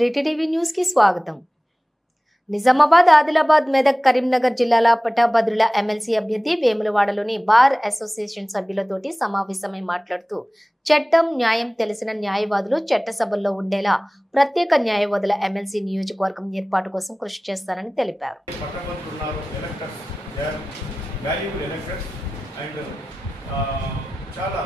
3టీవీ news కి స్వాగతం. నిజామాబాద్, ఆదిలాబాద్, మెదక్, కరీంనగర్ జిల్లాల పట్టభద్రుల ఎమ్మెల్సీ అభ్యర్థి వేములవాడలోని బార్ అసోసియేషన్ సభ్యులతోటి సమావేశమై మాట్లాడుతూ చట్టం, న్యాయం తెలిసిన న్యాయవాదులు చట్టసభల్లో ఉండేలా ప్రత్యేక న్యాయవాదుల ఎమ్మెల్సీ నియోజకవర్గం ఏర్పాటు కోసం కృషి చేస్తారని తెలిపారు. చాలా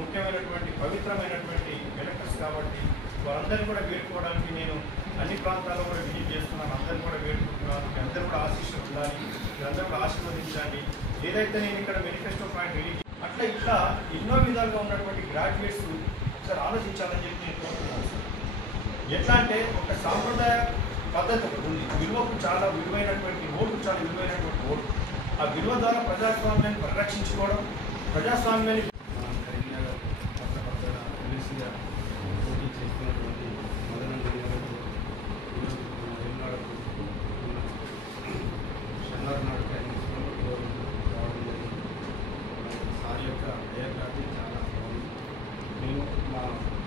ముఖ్యమైనటువంటి పవిత్రమైనటువంటి ఎలక్టర్స్ కాబట్టి వారందరూ కూడా వేడుకోవడానికి నేను అన్ని ప్రాంతాల్లో కూడా విజిట్ చేస్తున్నాను. అందరూ కూడా వేడుకుంటున్నాను. అందరూ కూడా ఆశీస్సులు ఉండాలి, మీరందరూ కూడా ఆశీర్వదించండి. ఏదైతే నేను ఇక్కడ మేనిఫెస్టో పాయింట్ రిలీజ్ అట్లా ఇట్లా ఎన్నో విధాలుగా ఉన్నటువంటి గ్రాడ్యుయేట్స్ సార్ ఆలోచించాలని చెప్పి నేను కోరుతున్నాను సార్. ఎట్లా అంటే ఒక సాంప్రదాయ పద్ధతి ఒకటి ఉంది, విలువకు చాలా విలువైనటువంటి ఓటు, చాలా విలువైనటువంటి ఓటు. ఆ విలువ ద్వారా ప్రజాస్వామ్యాన్ని పరిరక్షించుకోవడం, ప్రజాస్వామ్యాన్ని పోటీ చేస్తున్నటువంటి మదనందరి గారు శనివారం నాడు రావడం జరిగింది. సార్ యొక్క బయోగ్రఫీ చాలా బాగుంది. మేము మా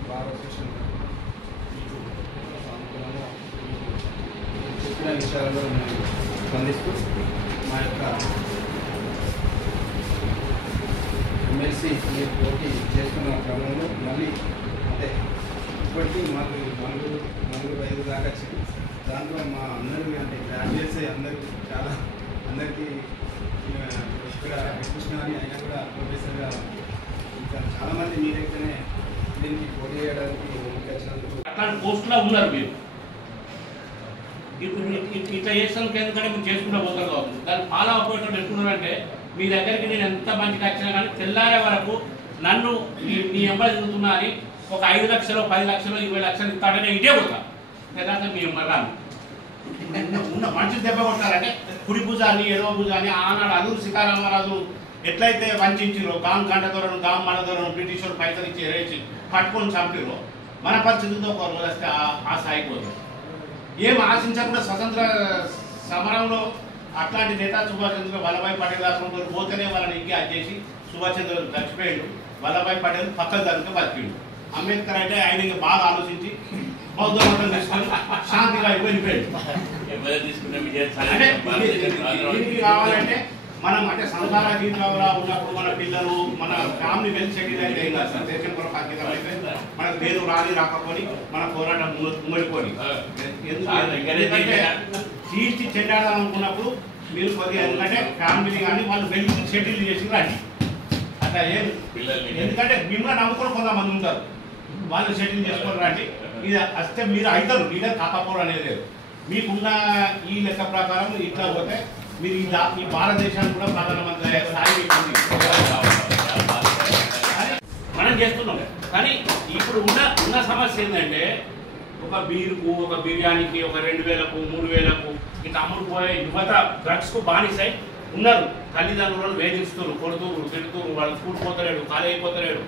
బార్ అసోసియేషన్ మీకు సానుకూలంగా మీకు చెప్పిన విషయాలలో మేము స్పందిస్తూ మా యొక్క ఎమ్మెల్సీ మీరు పోటీ చేస్తున్న క్రమంలో మళ్ళీ అంటే ఇప్పటికీ మాకు నలుగురు 5 దాకా వచ్చింది. దాంట్లో మా అందరూ అంటే గ్రాడ్యుయేట్స్ అందరూ చాలా అందరికీ ఇక్కడ కృష్ణ అని అయినా కూడా ప్రొఫెసర్గా ఇంకా చాలామంది మీరైతేనే దీనికి పోటీ చేయడానికి వచ్చినందుకు అట్లాంటి పోస్టులో ఉన్నారు. మీరు ఇప్పుడు ఇట్లా చేస్తానికి ఎందుకంటే మీరు చేసుకుంటూ పోతారు కావచ్చు. దాన్ని ఫాలో అవ్వడం ఎట్టుకున్నారంటే మీ దగ్గరికి నేను ఎంత మంచిగా వచ్చినా కానీ తెల్లారే వరకు నన్ను మీ ఎంబడి తిరుగుతున్నా అని ఒక 5 లక్షలు, 10 లక్షలు, 20 లక్షలు ఇస్తాడనే ఇదే పోతా. లేదా మీ ఎంబడి ఉన్న మనుషులు దెబ్బ కొట్టారంటే కుడి భుజాన్ని, ఎడవ భుజాన్ని ఆనాడు అల్లూరి సీతారామరాజు ఎట్లయితే వంచిరో, గాం గంటదొరను, గాం మలదొరను బ్రిటిష్ వాళ్ళు పైసలు ఇచ్చి రేచి పట్టుకొని చంపిరో, మన పరిస్థితులతో ఒక రోజు వస్తే ఆ స్థాయికి పోతుంది. ఏం ఆశించకుండా స్వతంత్ర సమరంలో అట్లాంటి నేత సుభాష్ చంద్ర వల్లభాయ్ పటేల్ రాష్ట్రంలో పోతేనే వాళ్ళని ఇంకే అది చేసి సుభాష్ చంద్ర చచ్చిపోయాడు. వల్లభాయ్ పటేల్ పక్కన జరిగితే బతికిండు. అంబేద్కర్ అయితే ఆయన బాగా ఆలోచించి బౌద్ధ మతం తీసుకొని శాంతిగా వెళ్ళిపోయాడు. దీనికి కావాలంటే మనం అంటే సంసార జీవితంలో ఉన్నప్పుడు మన పిల్లలు, మన ఫ్యామిలీ వెల్ సెటిల్ అయితే ఏం కాదు సార్. దేశం కొరకు అంకితం అయితే మనకు పేరు రాకపోని మన పోరాటం ఉమ్మడిపోని. ఎందుకంటే చీల్చి చెండాడదాం అనుకున్నప్పుడు మీరు కొద్దిగా ఎందుకంటే ఫ్యామిలీ కానీ వాళ్ళు వెళ్ళి సెటిల్ చేసి రండి. అట్లా ఏం ఎందుకంటే మిమ్మల్ని నమ్ముకొని కొంతమంది ఉంటారు, వాళ్ళు సెటిల్ చేసుకొని రండి. ఇది వస్తే మీరు అవుతారు, లీడర్ కాకపోవడం అనేది లేదు. మీకున్న ఈ లెక్క ప్రకారం ఇట్లా పోతే మీరు ఈ భారతదేశానికి కూడా ప్రధానమంత్రి స్థాయి మనం చేస్తున్నాం. కానీ ఇప్పుడు ఉన్న సమస్య ఏంటంటే ఒక బీరుకు, ఒక బిర్యానీకి, ఒక 2000కు, 3000కు ఇట్లా అమ్ముడుపోయే యువత డ్రగ్స్కు బానిసై ఉన్నారు. తల్లిదండ్రులను వేధిస్తున్నారు, కొడుతున్నారు, తిడుతున్నారు. వాళ్ళు స్కూల్ పోతలేడు, కాలేజీ పోతలేడు.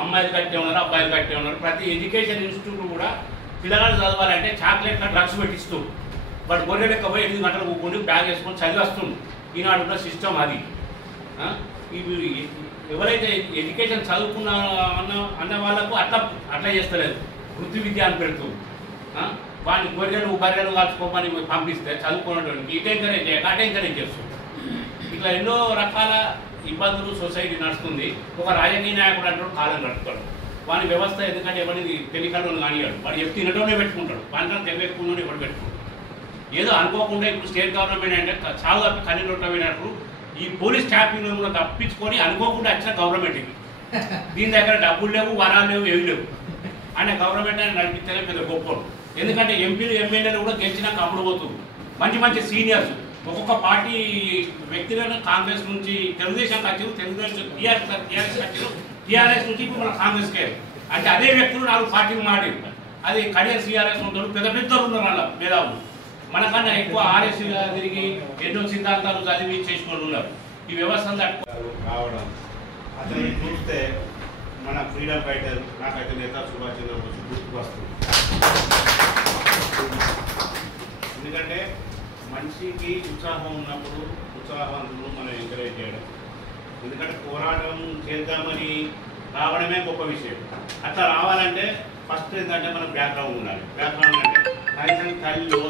అమ్మాయిలు కట్టే ఉన్నారు, అబ్బాయిలు కట్టే ఉన్నారు. ప్రతి ఎడ్యుకేషన్ ఇన్స్టిట్యూట్ కూడా పిల్లగాళ్ళు చదవాలంటే చాక్లెట్ల డ్రగ్స్ పెట్టిస్తారు. బట్ గొర్రె లెక్క పోయి 8 గంటలు కూర్చొని బ్యాగ్ వేసుకొని చదివేస్తుంది. ఈనాడు ఉన్న సిస్టమ్ అది. ఇవి ఎవరైతే ఎడ్యుకేషన్ చదువుకున్న అన్న వాళ్ళకు అట్లా చేస్తలేదు, వృత్తి విద్య అని పెడుతూ వాడిని బర్రెలు కాల్చుకోమని పంపిస్తే చదువుకున్నటువంటి ఇటు ఎంకరేజ్ చేయక అటు ఎంకరేజ్ చేస్తుంది. ఇట్లా ఎన్నో రకాల ఇబ్బందులు సొసైటీ నడుస్తుంది. ఒక రాజకీయ నాయకుడు అంటాడు కాలం నడుపుతాడు. వాని వ్యవస్థ ఎందుకంటే ఎవరిని తెలియకలను కానియాడు, వాడు చెప్తే తినటోనే పెట్టుకుంటాడు. వాని తెలియకుండా ఎవరు పెట్టుకుంటాడు. ఏదో అనుకోకుండా ఇప్పుడు స్టేట్ గవర్నమెంట్ అంటే చావు తప్పి కన్నీ రొట్టమైనప్పుడు ఈ పోలీస్ ట్యాపింగ్ కూడా తప్పించుకొని అనుకోకుండా వచ్చిన గవర్నమెంట్ ఇది. దీని దగ్గర డబ్బులు లేవు, వరాలు లేవు, ఏమి లేవు అనే గవర్నమెంట్ అని నడిపిస్తేనే పెద్ద గొప్పడు. ఎందుకంటే ఎంపీలు, ఎమ్మెల్యేలు కూడా గెలిచినాక అప్పుడు పోతుంది. మంచి సీనియర్స్ ఒక్కొక్క పార్టీ వ్యక్తులను కాంగ్రెస్ నుంచి తెలుగుదేశంకి వచ్చారు, తెలుగుదేశం టీఆర్ఎస్ వచ్చారు, టీఆర్ఎస్ నుంచి ఇప్పుడు మన కాంగ్రెస్కి వెళ్ళారు. అంటే అదే వ్యక్తులు 4 పార్టీలు మాడారు. అది కడియర్ టీఆర్ఎస్ ఉంటాడు, పెద్దలు ఉన్నారు వాళ్ళ మేధావులు. మనకన్నా ఎక్కువ ఆర్ఎస్సీ తిరిగి ఎన్నో సిద్ధాంతాలు చదివి చేసుకొని ఉన్నారు. ఈ వ్యవస్థ రావడం అతను చూస్తే మన ఫ్రీడమ్ ఫైటర్ నాకైతే నేత సుభాష్ చంద్రబోస్ గుర్తుకు వస్తుంది. ఎందుకంటే మనిషికి ఉత్సాహం ఉన్నప్పుడు ఉత్సాహవంతులు మనం ఎంకరేజ్ చేయడం. ఎందుకంటే పోరాటం చేద్దామని రావడమే గొప్ప విషయం. అట్లా రావాలంటే ఫస్ట్ ఏంటంటే మనం బ్యాక్గ్రౌండ్ ఉండాలి. బ్యాక్గ్రౌండ్ అంటే కనీసం తల్లిలో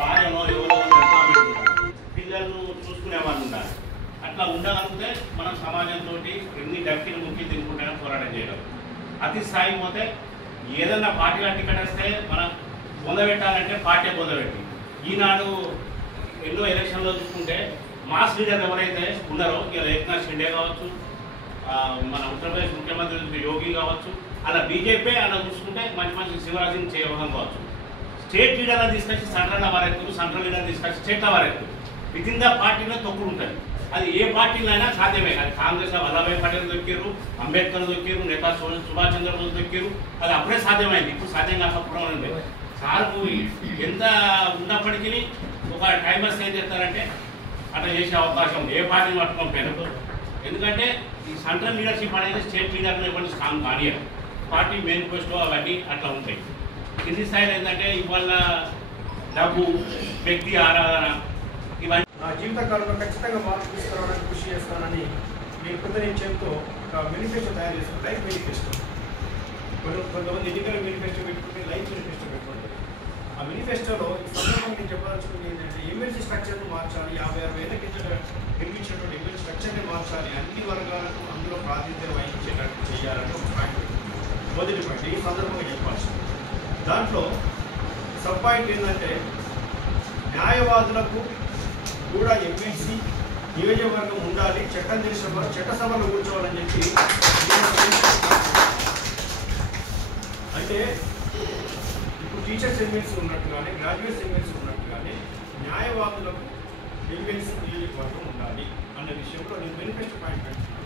భార్యలో ఎవరో ఎంప్లాయ్మెంట్ ఉండాలి, పిల్లలను చూసుకునే వాళ్ళు ఉండాలి. అట్లా ఉండగలిగితే మనం సమాజంతో ఎన్ని డబ్బులు ముఖ్య తినుకుంటేనే పోరాటం చేయడం. అతి స్థాయి పోతే ఏదన్నా పార్టీల టికెట్ వస్తే మనం పొందబెట్టాలంటే పార్టీ పొందబెట్టి. ఈనాడు ఎన్నో ఎలక్షన్లో చూసుకుంటే మాస్ లీడర్ ఎవరైతే ఉన్నారో, ఇలా ఏక్నాథ్ షిండే కావచ్చు, మన ఉత్తరప్రదేశ్ ముఖ్యమంత్రి యోగి కావచ్చు, అలా బీజేపీ అలా చూసుకుంటే మంచి మంచి శివరాజ్ సింగ్ చేయవహం కావచ్చు. స్టేట్ లీడర్లను తీసుకొచ్చి సెంట్రల్ వారెత్తు, సెంట్రల్ లీడర్ తీసుకొచ్చి స్టేట్ల వారెత్తు. విత్ ఇన్ ద పార్టీలో తొక్కుడు ఉంటుంది. అది ఏ పార్టీలో అయినా సాధ్యమే. అది కాంగ్రెస్లో వల్లభాయ్ పటేల్ దొక్కారు, అంబేద్కర్ దొక్కారు, నేతా సుభాష్ చంద్రబోస్ దొక్కారు. అది అప్పుడే సాధ్యమైంది, ఇప్పుడు సాధ్యం కాకపోవడం ఉంది. సార్కు ఎంత ఉన్నప్పటికీ ఒక టైమర్స్ ఏం చేస్తారంటే అట్లా చేసే అవకాశం ఏ పార్టీని పట్టుకోకపోయినా. ఎందుకంటే ఈ సెంట్రల్ లీడర్షిప్ అనేది స్టేట్ లీడర్లు ఎవరిని స్ట్రాంగ్ కానియరు. పార్టీ మేనిఫెస్టో అవన్నీ అట్లా ఉంటాయి. కింది స్థాయిలో ఏంటంటే ఇవాళ డబ్బు, వ్యక్తి ఆరాధన ఇవన్నీ నా జీవితకాలంలో ఖచ్చితంగా మార్పు తీసుకురావడానికి కృషి చేస్తానని నేను కృతనిశ్చయంతో ఒక మేనిఫెస్టో తయారు చేస్తాను. Life manifesto. కొంతమంది ఎన్నికల మేనిఫెస్టో పెట్టుకుంటే లైఫ్ మేనిఫెస్టో పెట్టుకుంటారు. ఆ మేనిఫెస్టోలో ఈ సందర్భంగా నేను చెప్పాల్సింది ఏంటంటే ఎమ్మెల్సీ స్ట్రక్చర్ను మార్చాలి. 56 ఏళ్ళ కింద నిర్మించినటువంటి ఎమ్మెల్సీ స్ట్రక్చర్ని మార్చాలి. అన్ని వర్గాలకు అందులో ప్రాతినిధ్యం వహించేటట్టు చేయాలని ఒక పాయింట్. మొదటి పాయింట్ ఈ సందర్భంగా చెప్పాల్సింది. దాంట్లో సబ్ పాయింట్ ఏంటంటే న్యాయవాదులకు కూడా ఎమ్మెల్సీ నియోజకవర్గం ఉండాలి, చట్టం తెలిసిన వారు చట్టసభలో కూర్చోవాలని చెప్పి. అంటే ఇప్పుడు టీచర్స్ ఎమ్మెల్సీ ఉన్నట్టుగానే, గ్రాడ్యుయేట్స్ ఎమ్మెల్సీ ఉన్నట్టుగానే న్యాయవాదులకు ఎమ్మెల్సీ నియోజకవర్గం ఉండాలి అన్న విషయంలో నేను మేనిఫెస్టో పాయింట్ పెట్టాను.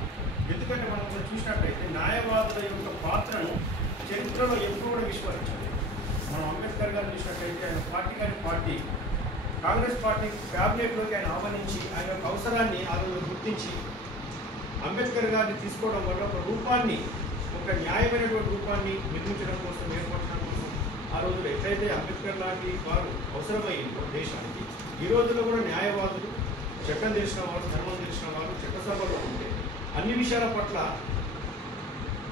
ఎందుకంటే మనం చూసినట్లయితే న్యాయవాదుల యొక్క పాత్రను చరిత్రలో ఎప్పుడు కూడా విస్మరించాలి. మనం అంబేద్కర్ గారిని చూసినట్లయితే ఆయన పార్టీ కానీ పార్టీ కాంగ్రెస్ పార్టీ క్యాబినెట్లోకి ఆయన ఆహ్వానించి ఆయన యొక్క అవసరాన్ని ఆ రోజు గుర్తించి అంబేద్కర్ గారిని తీసుకోవడం వల్ల ఒక రూపాన్ని, ఒక న్యాయమైనటువంటి రూపాన్ని నిర్మించడం కోసం, ఏర్పరచడం కోసం ఆ రోజులు ఎట్లయితే అంబేద్కర్ లాంటి వారు అవసరమైందో దేశానికి, ఈ రోజుల్లో కూడా న్యాయవాదులు, చట్టం తెలిసిన వారు, ధర్మం తెలిసిన వారు చట్టసభలో ఉంటే అన్ని విషయాల పట్ల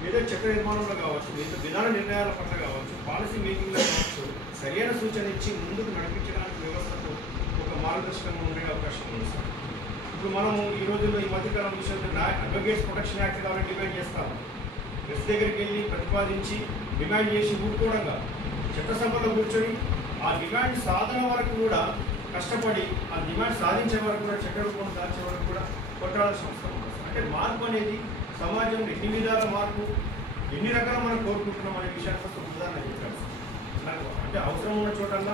ఏదో చట్ట నిర్మాణంలో కావచ్చు, ఏదో విధాన నిర్ణయాల పట్ల కావచ్చు, పాలసీ మేకింగ్లో కావచ్చు, సరైన సూచన ఇచ్చి ముందుకు నడిపించడానికి వ్యవస్థకు ఒక మార్గదర్శకంగా ఉండే అవకాశం ఉంది సార్. ఇప్పుడు మనము ఈ రోజుల్లో ఈ మధ్యకాలం విషయంలో అడ్వకేట్స్ ప్రొటెక్షన్ యాక్ట్ కావాలని డిమాండ్ చేస్తాము. ప్రెస్ దగ్గరికి వెళ్ళి ప్రతిపాదించి డిమాండ్ చేసి ఊరుకోవడంగా చట్టసభలో కూర్చొని ఆ డిమాండ్ సాధన వరకు కూడా కష్టపడి ఆ డిమాండ్ సాధించే వరకు కూడా చట్ట రూపంలో దాల్చే వరకు కూడా కొట్టాల్సిన అవసరం ఉంది. అంటే మార్పు అనేది సమాజంలో ఎన్ని విధాల మార్పు, ఎన్ని రకాల మనం కోరుకుంటున్నాం అనే విషయాన్ని కోసం ఉదాహరణ చెప్పారు. అంటే అవసరం ఉన్న చోటల్లా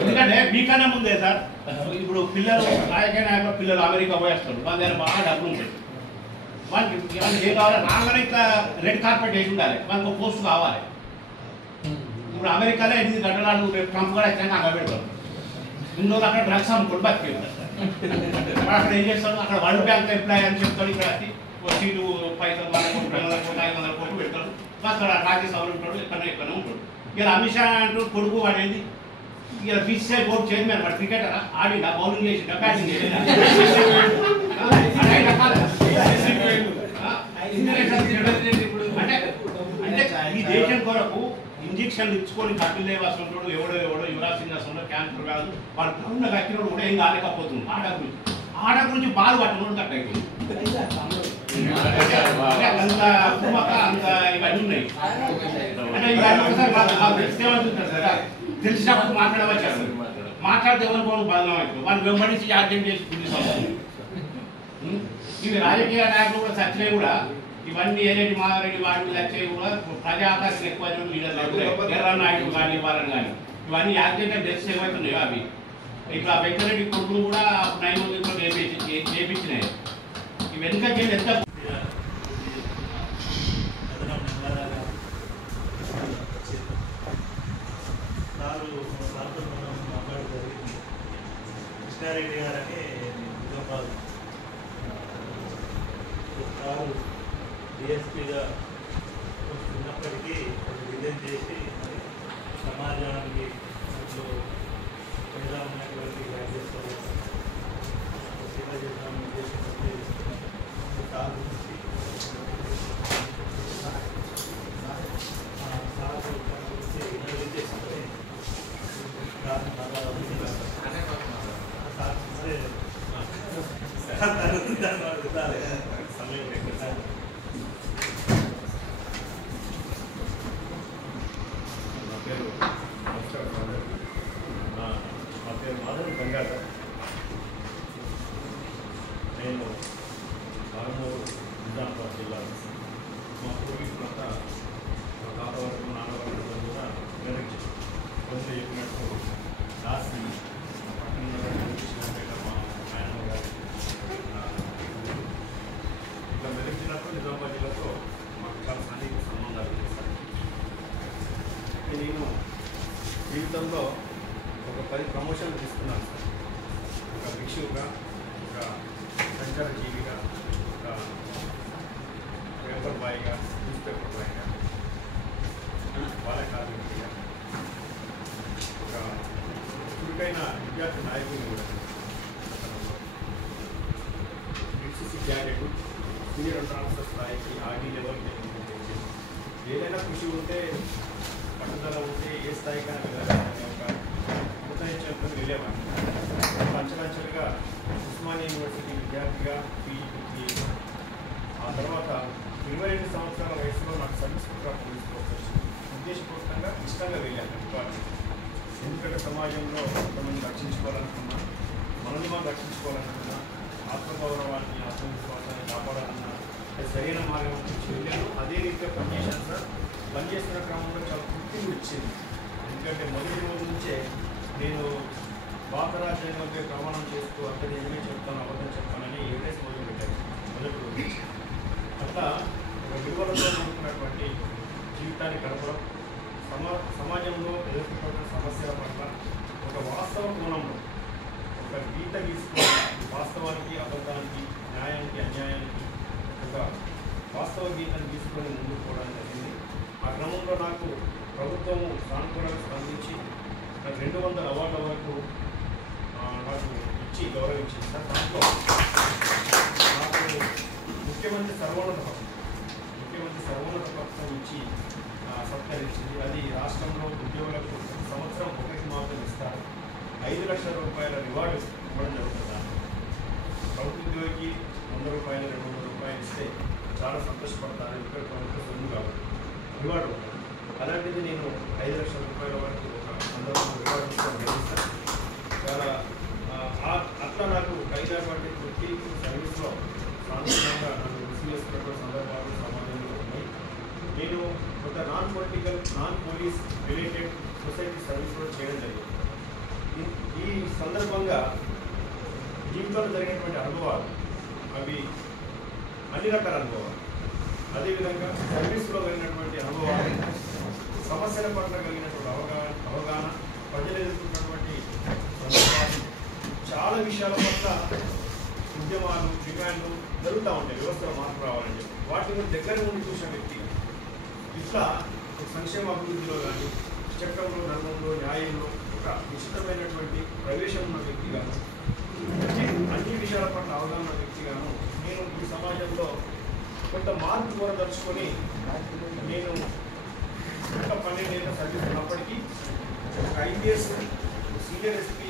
ఎందుకంటే మీకన్నా ముందే సార్ ఇప్పుడు పిల్లలు రాజకీయ నాయకులు పిల్లలు అమెరికా పోయేస్తారు. వాళ్ళ దగ్గర బాగా డబ్బులు ఉంటాయి. వాళ్ళకి ఏం కావాలి, రాగానే ఇట్లా రెడ్ కార్పెట్ వేసి ఉండాలి, వాళ్ళకి ఒక పోస్ట్ కావాలి. ఇప్పుడు అమెరికాలో 8 గంటలు రేపు ట్రంప్ కూడా వచ్చాక అక్కడ పెడతారు. ఇన్ని రోజులు అక్కడ డ్రగ్స్ అమ్ముకొని బతికి అక్కడ ఏం చేస్తాడు, అక్కడ వరల్డ్ బ్యాంక్ ఎంప్లాయ్ అని చెప్తాడు. ఇక్కడ సీటు పైసలు 500 కోట్లు పెడతాడు. అక్కడ రాజ్యసభలో ఉంటాడు, ఎక్కడనే ఉంటాడు. ఇలా అమిత్ షా అంటూ కొడుకు అనేది ఇలా బీసీసీఐ బోర్డు చైర్మన్ వాడు క్రికెటర్ ఆడినా, బౌలింగ్ చేసిండా, బ్యాటింగ్ చేసిండా, అంటే ఈ దేశం కొరకు ఇంజక్షన్లు ఇచ్చుకొని కట్టులు లేవాల్సినప్పుడు ఎవడో యువరాజ్ సింగ్ అసలు క్యాన్సర్ కాదు వాడు ఉన్న కట్టినోడు కూడా ఏం కాలేకపోతుంది. ఆట గురించి బాధపడుతున్నాడు కట్టయితే అంత కుమ్మక అంత ఇవన్నీ ఉన్నాయి. అంటే ఇవన్నీ ఒకసారి తెలిసినప్పుడు మాట్లాడవచ్చారు. మాట్లాడితే ఎవరు బలం అవుతుంది. వాళ్ళు వెంబడించి యాజ్యం చేసి గుర్తిస్తాం. ఇవి రాజకీయ నాయకులు కూడా చచ్చినవి కూడా ఇవన్నీ ఏరేటి మాధవరెడ్డి వాటి వచ్చేవి కూడా ప్రజా ఆకాశం ఎక్కువ లీడర్లు ఎర్ర నాయుడు కానీ వాళ్ళని కానీ ఇవన్నీ యాక్సిడెంట్ డెత్స్ ఏమవుతున్నాయో అవి ఇట్లా వెంకరెడ్డి కొడుకులు కూడా 9 మందితో చేయించినాయి. ఇవి వెనుకకి ఎంత కృష్ణారెడ్డి గారని సారు డిఎస్పీగా ఉన్నప్పటికీ రిజైన్ చేసి మరి సమాజానికి పేద ఉన్నటువంటి రాజ్యసభ సేవ చేద్దామని ఉద్దేశంతో సాగు ఉండాలి సమయం ఎక్కడ నా పేరు నమస్కారం అందరికీ. నా పేరు మాధవ్ గంగాధర్. నేను ఆర్మూరు నిజామాబాద్ జిల్లా. మా పూర్వీకులంతా మా తాత వరకు నాన్న వరకు కూడా మెదక్ కొంచెం చెప్పినట్టు రాసి పక్కన కనిపించినట్టు మా నాయనమ్మ గారు ఇట్లా మెదక్ జిల్లాతో నిజామాబాద్ జిల్లాతో మాకు చాలా సన్నిహిత సంబంధాలు చేశారు. నేను జీవితంలో ఒక 10 ప్రమోషన్లు తీసుకున్నాను సార్. ఒక భిక్షువుగా, ఒక సంచార జీవిగా, ఒక పేపర్ బాయ్గా, న్యూస్ పేపర్ బాయ్గా, బాల కార్మికుడిగా, ఒక చురుకైన విద్యార్థి నాయకుడిని కూడా, డిసిసి క్యాడెట్, సీనియర్ ట్రాన్స్ఫర్ స్థాయికి ఆర్డీ లెవెల్కి ఏదైనా కృషి ఉంటే, పట్టుదల ఉంటే ఏ స్థాయికైనా వెళ్ళాలనే ఒక కృతజ్ఞతతో వెళ్ళేవాడిని. అంచెలంచెలుగా ఉస్మానియా యూనివర్సిటీ విద్యార్థిగా పీజీ, ఆ తర్వాత 22 సంవత్సరాల వయసులో నాకు సర్వీస్ ప్రోగ్రామ్ తీసుకోవచ్చు. ఉద్దేశపూర్వకంగా ఇష్టంగా వెళ్ళాను డిపార్ట్మెంట్. ఎందుకంటే సమాజంలో కొంతమంది రక్షించుకోవాలనుకున్నా, మనల్ని మనం రక్షించుకోవాలనుకున్నా, ఆత్మగౌరవాన్ని, ఆత్మవిశ్వాసాన్ని కాపాడాలన్నా అది సరైన మార్గం నుంచి వెళ్ళాను. అదే రీతిగా పనిచేశాను సార్. పనిచేస్తున్న క్రమంలో చాలా గుర్తింపు ఇచ్చింది. ఎందుకంటే మొదటి రోజు నుంచే నేను భారత రాజ్యాంగంపై ప్రమాణం చేస్తూ అంత నిజమే చెప్తాను, అబద్ధం చెప్తానని ఎవిడెన్స్ మొదలుపెట్టాను మొదటి రోజు నుంచి. అట్లా ఒక విలువలతో ఉంటున్నటువంటి జీవితాన్ని గడపడం, సమాజంలో ఎదుర్కొంటున్న సమస్యల పట్ల ఒక వాస్తవ కోణంలో ఒక గీత గీసుకొని వాస్తవానికి, అబద్ధానికి, న్యాయానికి, అన్యాయానికి ఒక వాస్తవ గీతను తీసుకొని ముందుకు పోవడం జరిగింది. ఆ క్రమంలో నాకు ప్రభుత్వము సానుకూలంగా స్పందించి నాకు 200 అవార్డుల వరకు నాకు ఇచ్చి గౌరవించింది సార్. దాంట్లో నాకు ముఖ్యమంత్రి సర్వోన్నత పథకం ఇచ్చి సత్కరించింది. అది రాష్ట్రంలో ఉద్యోగులకు ప్రతి సంవత్సరం ఒకరికి మాత్రం ఇస్తారు. 5 లక్షల రూపాయల రివార్డు ఇవ్వడం జరుగుతుంది. ప్రభుత్వ ఉద్యోగికి 100 రూపాయలు, 200 రూపాయలు ఇస్తే చాలా సంతోషపడతారు. ఇక్కడ ప్రభుత్వ సొమ్ము కాబట్టి రివార్డు ఉంటుంది. అలాంటిది నేను 5 లక్షల రూపాయల వరకు ఒక సందర్భంలో రివార్డు ఇస్తాను జరిగిస్తాను. చాలా అట్లా నాకు కలిగినటువంటి వృత్తి సర్వీస్లో సానుకూలంగా నన్ను రిసీవ్ చేసుకున్నటువంటి సందర్భాలు సమాజంలో ఉన్నాయి. నేను కొంత non police related society service కూడా చేయడం జరిగింది. ఈ సందర్భంగా జీవితంలో జరిగినటువంటి అనుభవాలు అవి అన్ని రకాల అనుభవాలు, అదేవిధంగా సర్వీస్లో కలిగినటువంటి అనుభవాలు, సమస్యల పట్ల కలిగినటువంటి అవగాహన, ప్రజలు ఎదుర్కొన్నటువంటి సందర్భాలు, చాలా విషయాల పట్ల ఉద్యమాలు, డిమాండ్లు జరుగుతూ ఉంటాయి. వ్యవస్థలో మార్పు రావాలని చెప్పి వాటిని దగ్గర నుండి చూసిన వ్యక్తిగా ఇట్లా సంక్షేమ అభివృద్ధిలో కానీ, చట్టంలో, ధర్మంలో, న్యాయంలో ఒక నిశ్చితమైనటువంటి ప్రవేశం ఉన్న వ్యక్తిగాను, అన్ని విషయాల పట్ల అవగాహన ఉన్న వ్యక్తిగాను నేను ఈ సమాజంలో కొంత మార్పు కోరదలుచుకొని నేను ఒక 12 ఏళ్ళ సర్వీస్ ఉన్నప్పటికీ ఒక IPS, సీనియర్ SP